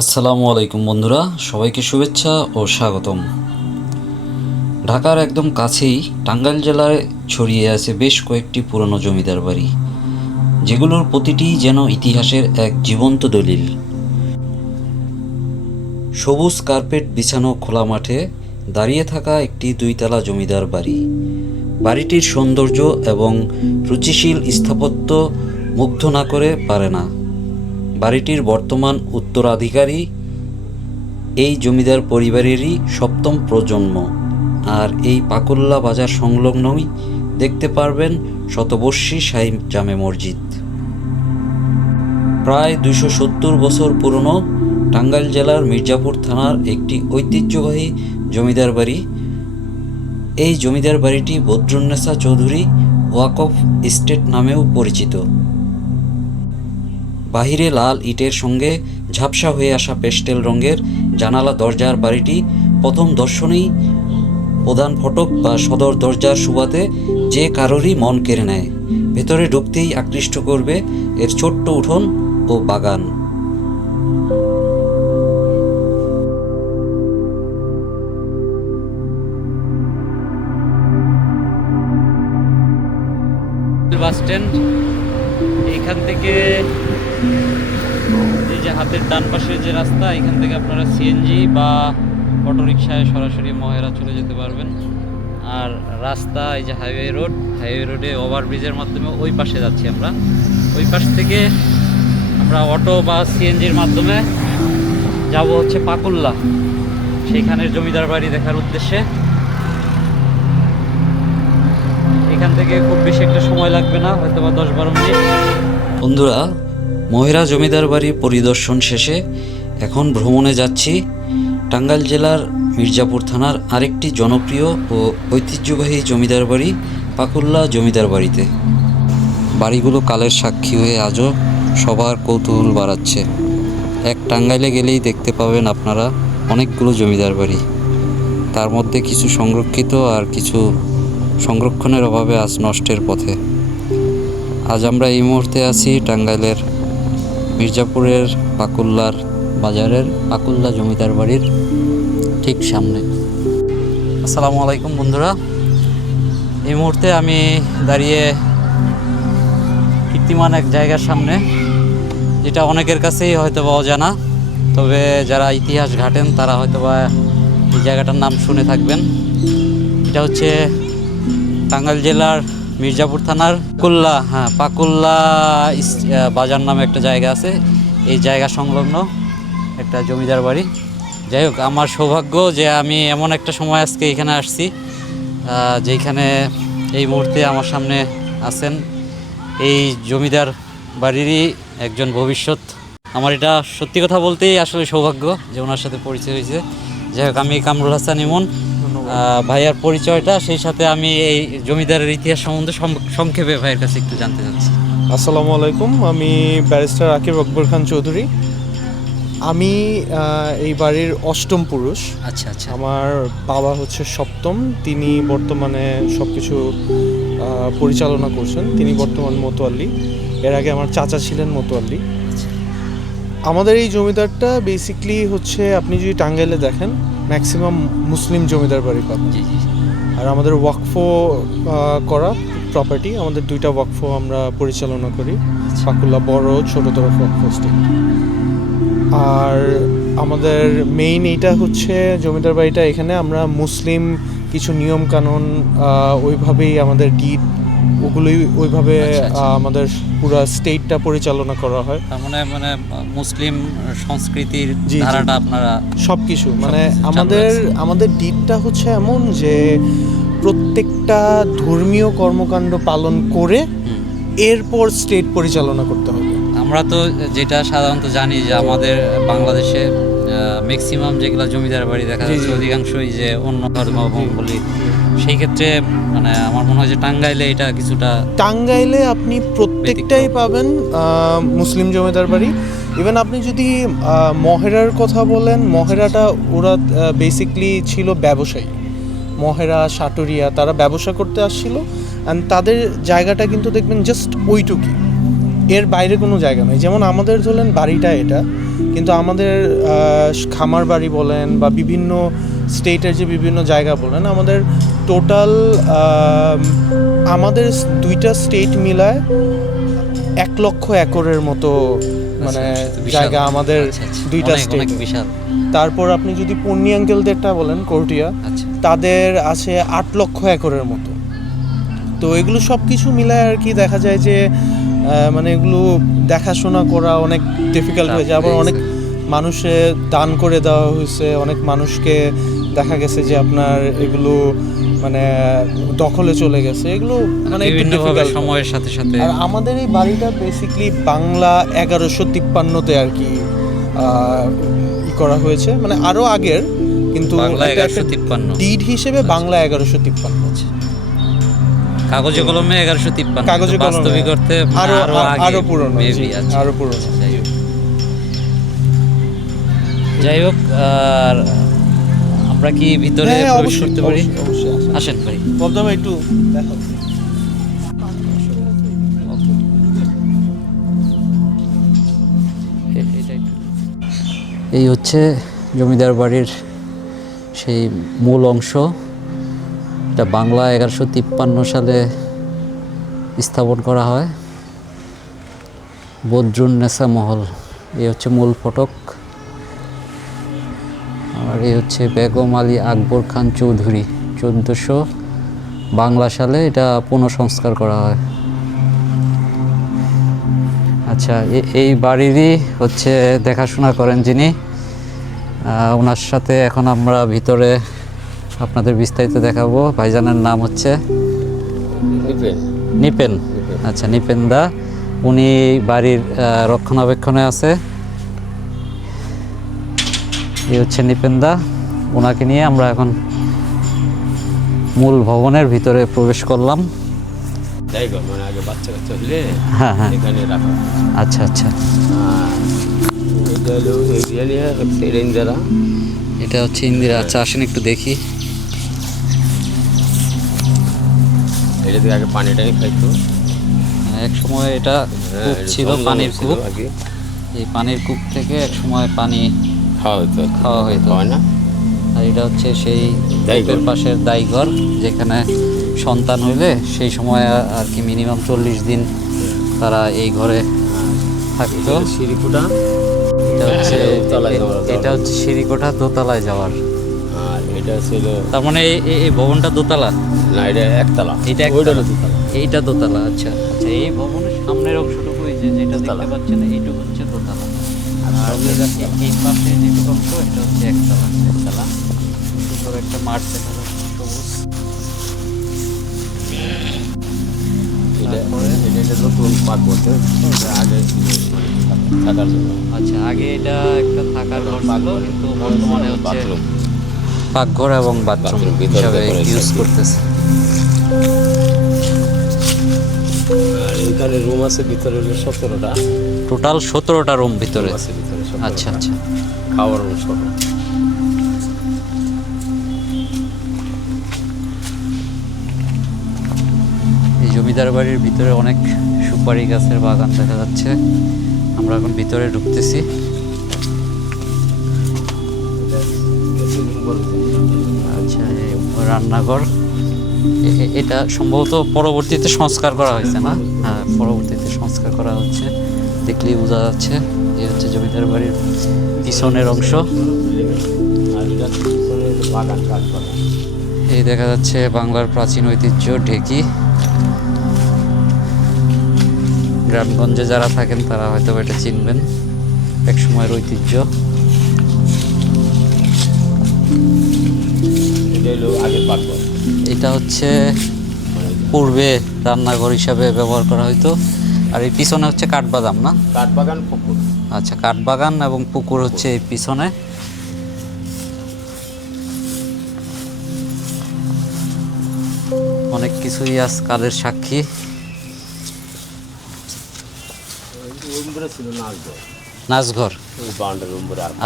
আসসালামু আলাইকুম বন্ধুরা, সবাইকে শুভেচ্ছা ও স্বাগতম। ঢাকার একদম কাছেই টাঙ্গাইল জেলায় ছড়িয়ে আছে বেশ কয়েকটি পুরনো জমিদার বাড়ি, যেগুলোর প্রতিটি যেন ইতিহাসের এক জীবন্ত দলিল। সবুজ কার্পেট বিছানো খোলা মাঠে দাঁড়িয়ে থাকা একটি দুইতলা জমিদার বাড়ি। বাড়িটির সৌন্দর্য এবং রুচিশীল স্থাপত্য মুগ্ধ না করে পারে না। বাড়িটির বর্তমান উত্তরাধিকারী এই জমিদার পরিবারেরই সপ্তম প্রজন্ম। আর এই পাকুল্লা বাজার সংলগ্নই দেখতে পারবেন শতবর্ষী শাহী জামে মসজিদ। প্রায় দুশো সত্তর বছর পুরনো টাঙ্গাইল জেলার মির্জাপুর থানার একটি ঐতিহ্যবাহী জমিদার বাড়ি। এই জমিদার বাড়িটি বদরুন্নেসা চৌধুরী ওয়াকফ এস্টেট নামেও পরিচিত। বাহিরে লাল ইটের সঙ্গে ঝাপসা হয়ে আসা পেস্টেল রঙের জানালা দরজার বাড়িটি প্রথম দর্শনেই প্রধান ফটক বা সদর দরজার সুবাদে যে কারোরই মন কেড়ে নেয়। ভেতরে ঢুকতেই আকৃষ্ট করবে এর ছোট্ট উঠোন ও বাগান। বাস স্ট্যান্ড এইখান থেকে এই যে হাতের ডান পাশের যে রাস্তা, এখান থেকে আপনারা সিএনজি বা অটোরিকশায় সরাসরি মহেরা চলে যেতে পারবেন। আর রাস্তা, এই যে হাইওয়ে রোড, হাইওয়ে রোডে ওভারব্রিজের মাধ্যমে ওই পাশে যাচ্ছি আমরা। ওই পাশ থেকে আমরা অটো বা সিএনজির মাধ্যমে যাব হচ্ছে পাকুল্লা সেইখানের জমিদার বাড়ি দেখার উদ্দেশ্যে। এখান থেকে খুব বেশি একটা সময় লাগবে না হয়তো বা দশ বারো মিনিট। বন্ধুরা মহিরা জমিদার বাড়ি পরিদর্শন শেষে এখন ভ্রমণে যাচ্ছি টাঙ্গাইল জেলার মির্জাপুর থানার আরেকটি জনপ্রিয় ও ঐতিহ্যবাহী জমিদার বাড়ি পাকুল্লা জমিদার বাড়িতে। বাড়িগুলো কালের সাক্ষী হয়ে আজও সবার কৌতূহল বাড়াচ্ছে। এক টাঙ্গাইলে গেলেই দেখতে পাবেন আপনারা অনেকগুলো জমিদার বাড়ি। তার মধ্যে কিছু সংরক্ষিত আর কিছু সংরক্ষণের অভাবে আজ নষ্টের পথে। আজ আমরা এই মুহূর্তে আছি টাঙ্গাইলের মির্জাপুরের পাকুল্লার বাজারের পাকুল্লা জমিদার বাড়ির ঠিক সামনে। আসসালামু আলাইকুম বন্ধুরা। এই মুহূর্তে আমি দাঁড়িয়ে কীর্তিমান এক জায়গার সামনে, যেটা অনেকের কাছেই হয়তো বা অজানা, তবে যারা ইতিহাস ঘাটেন তারা হয়তো বা এই জায়গাটার নাম শুনে থাকবেন। এটা হচ্ছে টাঙ্গাইল জেলার মির্জাপুর থানার কুল্লা হ্যাঁ পাকুল্লা বাজার নামে একটা জায়গা আছে। এই জায়গা সংলগ্ন একটা জমিদার বাড়ি। যাই হোক, আমার সৌভাগ্য যে আমি এমন একটা সময় আজকে এখানে আসছি যেখানে এই মুহূর্তে আমার সামনে আছেন এই জমিদার বাড়িরই একজন ভবিষ্যৎ। আমার এটা সত্যি কথা বলতেই আসলে সৌভাগ্য যে ওনার সাথে পরিচয় হয়েছে। যাই হোক, আমি কামরুল হাসান ইমন ভাইয়ার পরিচয়টা সেই সাথে আমি এই জমিদারের ইতিহাস সম্বন্ধে সংক্ষেপে ভাইয়ের কাছে একটু জানতে চাচ্ছি। আসসালামু আলাইকুম আমি ব্যারিস্টার আকিব আকবর খান চৌধুরী। আমি এই বাড়ির অষ্টম পুরুষ। আচ্ছা আচ্ছা। আমার বাবা হচ্ছে সপ্তম তিনি বর্তমানে সব কিছু পরিচালনা করছেন। তিনি বর্তমান মোতোয়াল্লি। এর আগে আমার চাচা ছিলেন মোতোয়াল্লি। আচ্ছা। আমাদের এই জমিদারটা বেসিকলি হচ্ছে আপনি যদি টাঙ্গাইলে দেখেন ম্যাক্সিমাম মুসলিম জমিদার বাড়ি জি আর আমাদের ওয়াকফো করা প্রপার্টি আমাদের দুইটা ওয়াকফো আমরা পরিচালনা করি। পাকুল্লা বড় ছোটতর ওয়াকফো স্টেট। আর আমাদের মেইন এইটা হচ্ছে জমিদার বাড়িটা এখানে আমরা মুসলিম কিছু নিয়ম কানুন ওইভাবেই আমাদের ডিড ওগুলোই ওইভাবে আচ্ছা, আচ্ছা। আমাদের পুরো স্টেটটা পরিচালনা করা হয় তার মানে মানে মুসলিম সংস্কৃতির। ধারাটা আপনারা সব কিছু মানে আমাদের আমাদের ডিটটা হচ্ছে এমন যে প্রত্যেকটা ধর্মীয় কর্মকাণ্ড পালন করে এরপর স্টেট পরিচালনা করতে হবে আমরা তো যেটা সাধারণত জানি যে আমাদের বাংলাদেশে ম্যাক্সিমাম যেগুলো জমিদার বাড়ি দেখা যাচ্ছে। অধিকাংশই যে অন্য ধর্মাবলম্বী সেই ক্ষেত্রে মানে আমার মনে হয় যে টাঙ্গাইলে এটা কিছুটা টাঙ্গাইলে আপনি প্রত্যেকটাই পাবেন মুসলিম জমিদার বাড়ি। ইভেন আপনি যদি মহেরার কথা বলেন মহেরাটা ওরা বেসিকলি ছিল ব্যবসায়ী। মহেরা সাটুরিয়া তারা ব্যবসা করতে আসছিল অ্যান্ড তাদের জায়গাটা কিন্তু দেখবেন জাস্ট ওইটুকুই এর বাইরে কোনো জায়গা নেই। যেমন আমাদের ধরলেন বাড়িটা এটা কিন্তু আমাদের খামার বাড়ি বলেন বা বিভিন্ন স্টেটের যে বিভিন্ন জায়গা বলেন আমাদের টোটাল আমাদের দুইটা স্টেট মিলায় এক লক্ষ একরের মতো মানে আচ্ছা, আচ্ছা। জায়গা আমাদের আচ্ছা। দুইটা স্টেট বিশাল। তারপর আপনি যদি পন্নি আঙ্কেলদেরটা বলেন কোর্টিয়া তাদের আছে আট লক্ষ একরের মতো। তো এগুলো সব কিছু মিলায় আর কি দেখা যায় যে মানে এগুলো দেখাশোনা করা অনেক ডিফিকাল্ট হয়ে যায় আবার অনেক মানুষে দান করে দেওয়া হয়েছে। অনেক মানুষকে দেখা গেছে যে আপনার এগুলো মানে দখলে চলে গেছে। এগুলো মানে সময়ের সাথে সাথে। আর আমাদের এই বাড়িটা বেসিকলি বাংলা এগারোশো তিপ্পান্নতে আর কি করা হয়েছে। মানে আরও আগের কিন্তু ডিড হিসেবে বাংলা এগারোশো তিপ্পান্ন। আছে কাগজে কলমে এগারোশো তিপ্পান্ন। কাগজে কলমে। আরও আরও পুরনো আচ্ছা। আরও পুরনো যাই হোক আর আমরা কি ভিতরে হ্যাঁ, প্রবেশ করতে পারি? আসেন। ভাই। হবে একটু দেখো এই হচ্ছে জমিদার বাড়ির সেই মূল অংশ। এটা বাংলা এগারোশো তিপ্পান্ন সালে স্থাপন করা হয়। বদ্রুন নেসা মহল এই হচ্ছে মূল ফটক। আর এই হচ্ছে বেগম আলী আকবর খান চৌধুরী। চোদ্দোশো বাংলা সালে এটা পুনঃসংস্কার করা হয়। আচ্ছা এই বাড়িরই হচ্ছে দেখাশোনা করেন যিনি। ওনার সাথে এখন আমরা ভিতরে আপনাদের বিস্তারিত দেখাবো। ভাইজানের নাম হচ্ছে নিপেন। আচ্ছা নিপেন দা। উনি বাড়ির রক্ষণাবেক্ষণে আছে। এই হচ্ছে নিপেন দা ওনাকে নিয়ে আমরা এখন মূল ভবনের ভিতরে প্রবেশ করলাম। মানে হ্যাঁ হ্যাঁ। আচ্ছা আচ্ছা। এটা হচ্ছে রেঞ্জারা এটা হচ্ছে ইন্দিরা। আচ্ছা আসেন একটু দেখি। এটা থেকে আগে পানি টানি খাইতো এক সময় এটা হ্যাঁ, কূপ ছিল পানির কূপ। এই পানির কূপ থেকে এক সময় পানি খাওয়া হতো খাওয়া হইতো। হয় না? আর এটা হচ্ছে সেই দাইঘর। পাশের দাইঘর যেখানে সন্তান হইলে সেই সময় আর কি মিনিমাম চল্লিশ দিন তারা এই ঘরে থাকতো। সিঁড়িকুটা। এটা হচ্ছে হ্যাঁ, যাওয়ার এটা হচ্ছে সিঁড়িকোঠা দোতলায় যাওয়ার। আর এটা ছিল তার মানে এই- ভবনটা দোতলা? না এটা একতলা। এটা ওইটা একতলা। এইটা দোতলা আচ্ছা। আচ্ছা এই ভবনের সামনের অংশটুকু এই যে যেটা দেখতে পাচ্ছেন এইটুকু এই- পাশে অংশ এটা হচ্ছে একতলা একতলা সুন্দর একটা মাঠ দেখা যাচ্ছে সবুজ। আচ্ছা আগে এটা একটা থাকার ঘর ছিল কিন্তু বর্তমানে হচ্ছে বাথরুম। পাকঘর এবং বাথরুম। হিসাবে ইউজ করতেছে। এখানে রুম আছে ভিতরে হলো সতেরোটা। টোটাল সতেরোটা রুম ভিতরে। আছে ভিতরে আচ্ছা আচ্ছা। খাওয়ার রুম সহ এই জমিদার বাড়ির ভিতরে অনেক সুপারি গাছের বাগান দেখা যাচ্ছে। আমরা এখন ভিতরে ঢুকতেছি। আচ্ছা রান্নাঘর। এটা সম্ভবত পরবর্তীতে সংস্কার করা হয়েছে, না? হ্যাঁ পরবর্তীতে সংস্কার করা হচ্ছে। দেখলেই বোঝা যাচ্ছে এই হচ্ছে জমিদার বাড়ির পিছনের অংশ। এই দেখা যাচ্ছে বাংলার প্রাচীন ঐতিহ্য, ঢেকি। গ্রামগঞ্জে যারা থাকেন, তারা হয়তো এটা চিনবেন। এক সময়ের ঐতিহ্য। হলো আগে পাকঘর এটা হচ্ছে পূর্বে রান্নাঘর হিসাবে ব্যবহার করা হতো আর এই পিছনে হচ্ছে কাঠবাদাম না? কাঠ বাগান পুকুর। আচ্ছা কাঠবাগান এবং পুকুর হচ্ছে এই পিছনে। অনেক কিছুই আজ কালের সাক্ষী। নাচঘর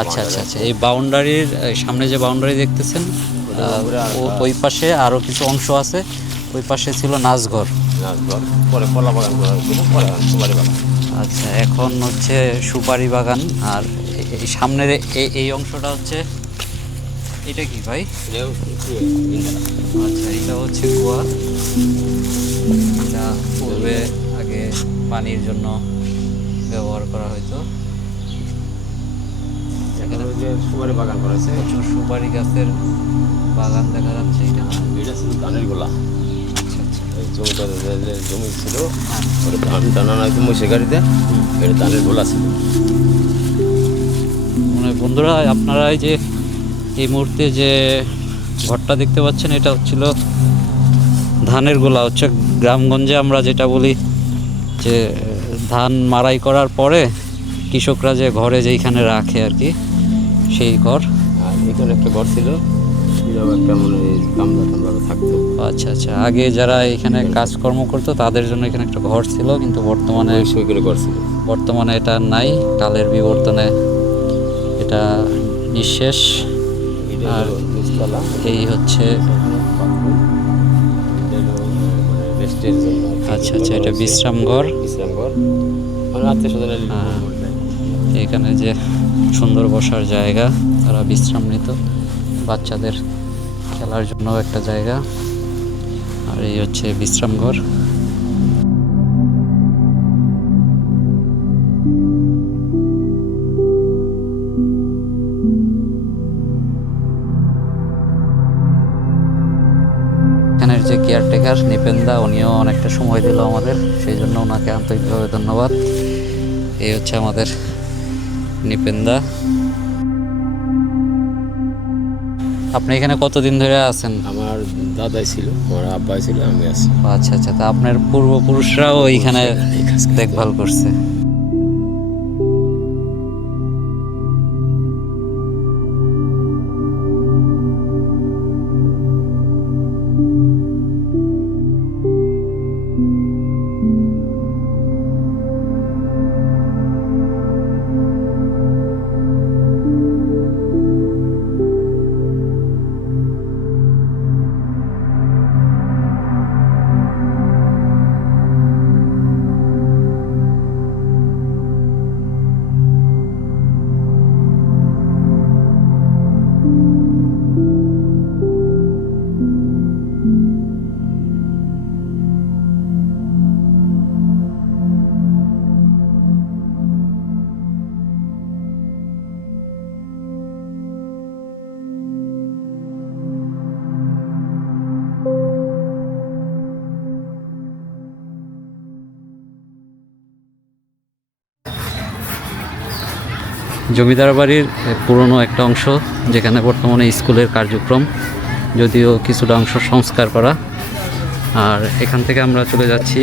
আচ্ছা আচ্ছা আচ্ছা এই বাউন্ডারির সামনে যে বাউন্ডারি দেখতেছেন? ওই পাশে আরও কিছু অংশ আছে। ওই পাশে ছিল নাচঘর। পরে কলা বাগান করা হয়েছিল পরে সুপারি বাগান। আচ্ছা এখন হচ্ছে সুপারি বাগান। আর এই সামনের এই অংশটা হচ্ছে এটা কি ভাই। আচ্ছা এটা হচ্ছে কুয়া। এটা পূর্বে আগে পানির জন্য ব্যবহার করা হতো সুপারি বাগান করেছে প্রচুর সুপারি গাছের বাগান দেখা যাচ্ছে এখানে এটা ছিল ধানের গোলা। আচ্ছা আচ্ছা। এই জমিটা জমি ছিল ওটা ধান টানা হয়তো মহিষের গাড়িতে। এটা ধানের গোলা ছিল। মানে বন্ধুরা আপনারা এই যে এই মুহূর্তে যে ঘরটা দেখতে পাচ্ছেন এটা হচ্ছিল ধানের গোলা। হচ্ছে গ্রামগঞ্জে আমরা যেটা বলি যে ধান মারাই করার পরে কৃষকরা যে ঘরে যেইখানে রাখে আর কি সেই ঘর। আর এখানে একটা ঘর ছিল। একটা মানে কামলা টামলা থাকতো। আচ্ছা আচ্ছা। আগে যারা এখানে কাজকর্ম করতো তাদের জন্য এখানে একটা ঘর ছিল কিন্তু বর্তমানে করে ঘর ছিল। বর্তমানে এটা নাই। কালের বিবর্তনে এটা নিঃশেষ। আর এই হচ্ছে মানে। আচ্ছা আচ্ছা এটা। বিশ্রাম ঘর বিশ্রাম ঘর হ্যাঁ। এখানে যে সুন্দর বসার জায়গা, তারা বিশ্রাম নিত বাচ্চাদের খেলার জন্য একটা জায়গা। আর এই হচ্ছে বিশ্রাম ঘর। এখানের যে কেয়ারটেকার, নিপেন্দা, উনিও অনেকটা সময় দিল আমাদের। সেই জন্য ওনাকে আন্তরিকভাবে ধন্যবাদ। এই হচ্ছে আমাদের নিপেন্দা। আপনি এখানে কতদিন ধরে আছেন? আমার দাদাই ছিল আমার আব্বাই ছিল আমি আছি। আচ্ছা আচ্ছা। তা আপনার পূর্বপুরুষরাও এইখানে। দেখভাল করছে। জমিদার বাড়ির পুরনো একটা অংশ, যেখানে বর্তমানে স্কুলের কার্যক্রম, যদিও কিছুটা অংশ সংস্কার করা। আর এখান থেকে আমরা চলে যাচ্ছি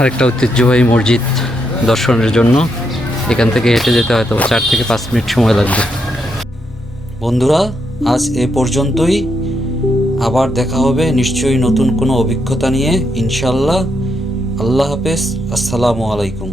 আরেকটা ঐতিহ্যবাহী মসজিদ দর্শনের জন্য। এখান থেকে হেঁটে যেতে হয়তো চার থেকে পাঁচ মিনিট সময় লাগবে। বন্ধুরা, আজ এ পর্যন্তই। আবার দেখা হবে নিশ্চয়ই নতুন কোনো অভিজ্ঞতা নিয়ে ইনশাল্লাহ আল্লাহ হাফেজ। আসসালামু আলাইকুম।